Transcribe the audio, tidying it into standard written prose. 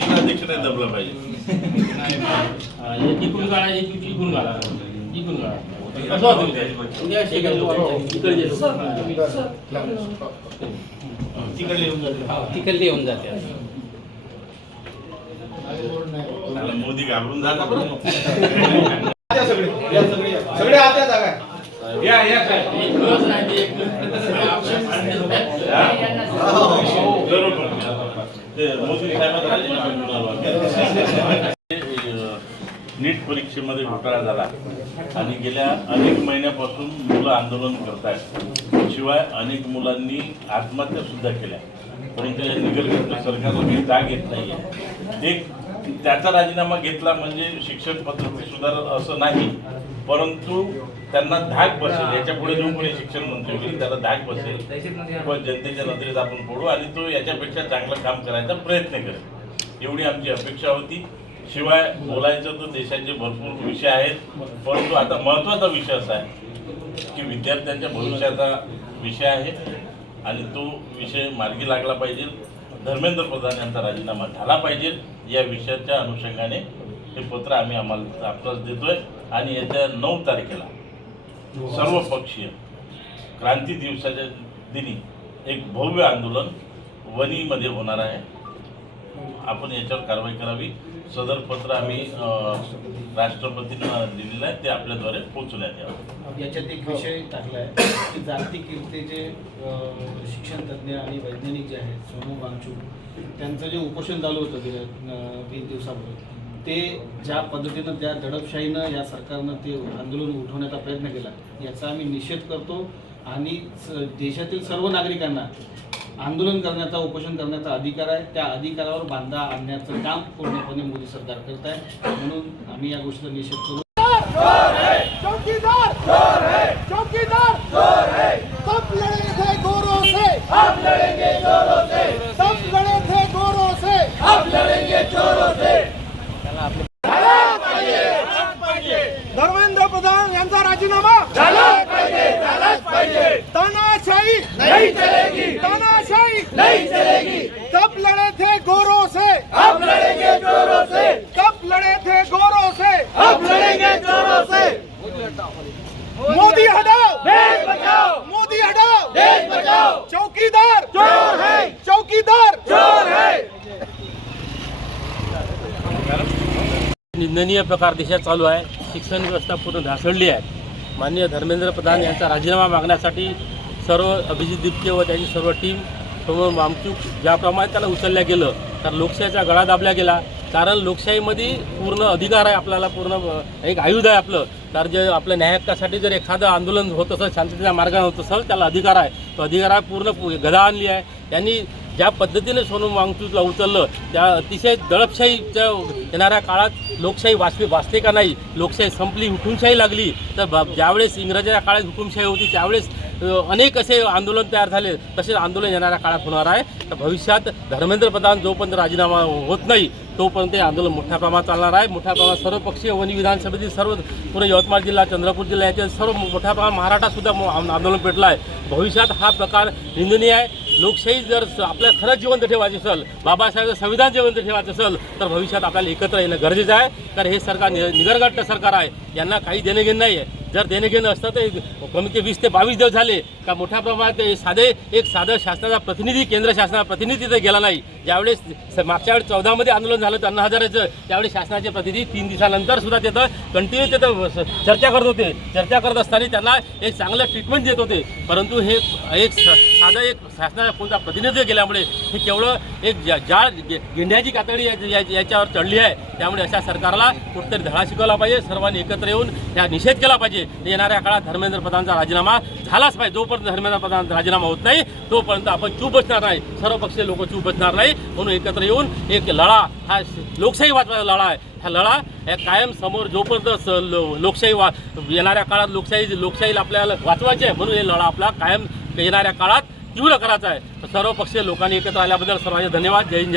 जिल्हाध्यक्ष नाही दबला पाहिजे. इकडून काढा, इकडून काढा, इकडून काढा. तिकडले येऊन जाते. मोदी घाबरून जातात. सगळे आता जागा नीट परीक्षेमध्ये घोटाळा झाला आणि गेल्या अनेक महिन्यापासून मुलं आंदोलन करतायत. शिवाय अनेक मुलांनी आत्महत्या सुद्धा केल्या. परंतु या निगरकर्ते सरकारला जाग येत नाहीये. एक त्याचा राजीनामा घेतला म्हणजे शिक्षण पद्धती सुधारल असं नाही, परंतु त्यांना धाक बसेल. याच्या पुढे जो कोणी शिक्षण मंत्री होईल त्याला धाक बसेल, पण जनतेच्या नजरेत आपण पडू आणि तो याच्यापेक्षा चांगलं काम करायचा प्रयत्न करेल, एवढी आमची अपेक्षा होती. शिवाय बोलायचं तर देशाचे भरपूर विषय आहेत, परंतु आता महत्त्वाचा विषय असा आहे की विद्यार्थ्यांच्या भविष्याचा विषय आहे आणि तो विषय मार्गी लागला पाहिजे. धर्मेंद्र प्रधान यांचा राजीनामा झाला पाहिजे. या विषयाच्या अनुषंगाने हे पत्र आम्ही आपल्याला देतोय आणि येत्या 9 तारखेला सर्वपक्षीय क्रांती दिवसाच्या दिनी एक भव्य आंदोलन वणीमध्ये होणार आहे. आपण याच्यावर कारवाई करावी. सदर पत्र आम्ही राष्ट्रपतींना दिलेलं आहे, ते आपल्याद्वारे पोहोचवण्यात यावं. याच्यात एक विषय टाकला आहे की जागतिक कीर्तीचे शिक्षण तज्ज्ञ आणि वैज्ञानिक जे आहेत सोनू वांगचूक, त्यांचं जे उपोषण चालू होतं गेल्या 20 दिवसापूर्वी, ते ज्या पद्धतीनं त्या दडपशाहीनं या सरकारनं ते आंदोलन उठवण्याचा प्रयत्न केला, याचा आम्ही निषेध करतो आणि देशातील सर्व नागरिकांना आंदोलन करण्याचा, उपोषण करण्याचा अधिकार आहे. त्या अधिकारावर बांधा आणण्याचं काम पूर्णपणे मोदी सरकार करत आहे. म्हणून आम्ही या गोष्टीचा निषेध करू. चौकीदार जोर है, चौकीदार जोर है, सब लड़े थे गोरों से, अब लड़ेंगे जोरों से, सब लड़े थे गोरों से, अब लड़ेंगे जोरों से. धर्मेंद्र प्रधान यांचा राजीनामा झालाच पाहिजे, झालाच पाहिजे. तानाशाही नहीं चलेगी, तानाशाही नहीं चलेगी. कब लड़े थे गोरों से, अब लड़ेंगे जोरों से, कब लड़े थे गोरों से, अब लड़ेंगे जोरों से. मोदी हटाओ, देश बचाओ, मोदी हटाओ, देश बचाओ. चौकीदार चोर है, चौकीदार चोर है. निंदनीय प्रकार देशात चालू आहे. शिक्षण व्यवस्था पूर्ण ढासळली आहे. माननीय धर्मेंद्र प्रधान यांचा राजीनामा मागण्यासाठी सर्व अभिजित दिप्ते व त्याची सर्व टीम सोनू वांगचूक ज्याप्रमाणे त्याला उचलल्या गेलं, तर लोकशाहीचा गळा दाबला गेला. कारण लोकशाहीमध्ये पूर्ण अधिकार आहे आपल्याला, पूर्ण एक आयुध आहे आपलं. तर जे आपल्या न्याय हक्कासाठी जर एखादं आंदोलन होत असेल, शांततेच्या मार्गाने होत असेल, त्याला अधिकार आहे. तो अधिकार पूर्ण गदा आणली आहे. त्यांनी ज्या पद्धतीने सोनू वांगचूकला उचललं, त्या अतिशय दडपशाहीच्या येणाऱ्या काळात लोकशाही वाचते का नाही, लोकशाही संपली, हुकुमशाही लागली. तर ज्यावेळेस इंग्रजाच्या काळात हुकुमशाही होती त्यावेळेस अनेक असे आंदोलन तयार झाले. तसेच आंदोलन येणाऱ्या काळात होणार आहे. तर भविष्यात धर्मेंद्र प्रधान जोपर्यंत राजीनामा होत नाही तोपर्यंत हे आंदोलन मोठ्या प्रमाणात चालणार आहे. मोठ्या प्रमाणात सर्वपक्षीय वणी विधानसभेतील सर्व पूर्ण यवतमाळ जिल्हा, चंद्रपूर जिल्हा याच्या सर्व मोठ्या प्रमाणात महाराष्ट्रातसुद्धा आंदोलन पेटलं आहे. भविष्यात हा प्रकार निंदनीय आहे. लोकशाही जर आपल्या खरंच जिवंत ठेवायची असेल, बाबासाहेब संविधान जिवंत ठेवायचं असेल, तर भविष्यात आपल्याला एकत्र येणं गरजेचं आहे. तर हे सरकार निगरगट्ट सरकार आहे. यांना काही देणं घेणं नाही आहे. जर देणं घेणं असतं तर कमी ते 20 ते 22 दिवस झाले का मोठ्या प्रमाणात साधं शासनाचा प्रतिनिधी, केंद्र शासनाचा प्रतिनिधी तिथे गेला नाही. ज्यावेळेस मागच्या वेळेस 14 मध्ये आंदोलन झालं 50,000चं, त्यावेळेस शासनाचे प्रतिनिधी 3 दिवसानंतर सुद्धा तिथं कंटिन्यू तिथं चर्चा करत होते. चर्चा करत असताना त्यांना एक चांगलं ट्रीटमेंट देत होते. परंतु हे एक साधं एक शासनाचा कोणता प्रतिनिधी गेल्यामुळे हे केवळ एक जाळ गेंड्याची कातडी याच्यावर चढली आहे. त्यामुळे अशा सरकारला कुठेतरी धडा शिकवला पाहिजे. सर्वांनी एकत्र येऊन त्या निषेध केला पाहिजे. येणाऱ्या काळात धर्मेंद्र प्रधानचा राजीनामा झालाच पाहिजे. जोपर्यंत धर्मेंद्र प्रधान राजीनामा होत नाही तोपर्यंत आपण चूप बसणार नाही. सर्वपक्षीय लोक चूप बसणार नाही. म्हणून एकत्र येऊन एक लढा, हा लोकशाही वाचवायचा लढा आहे. हा लढा या कायम समोर जोपर्यंत लोकशाही येणाऱ्या काळात लोकशाहीला आपल्याला वाचवायचे आहे. म्हणून हे लढा आपला कायम येणाऱ्या काळात तीव्र करायचा आहे. सर्वपक्षीय लोकांनी एकत्र आल्याबद्दल सर्वांचे धन्यवाद. जय हिंद.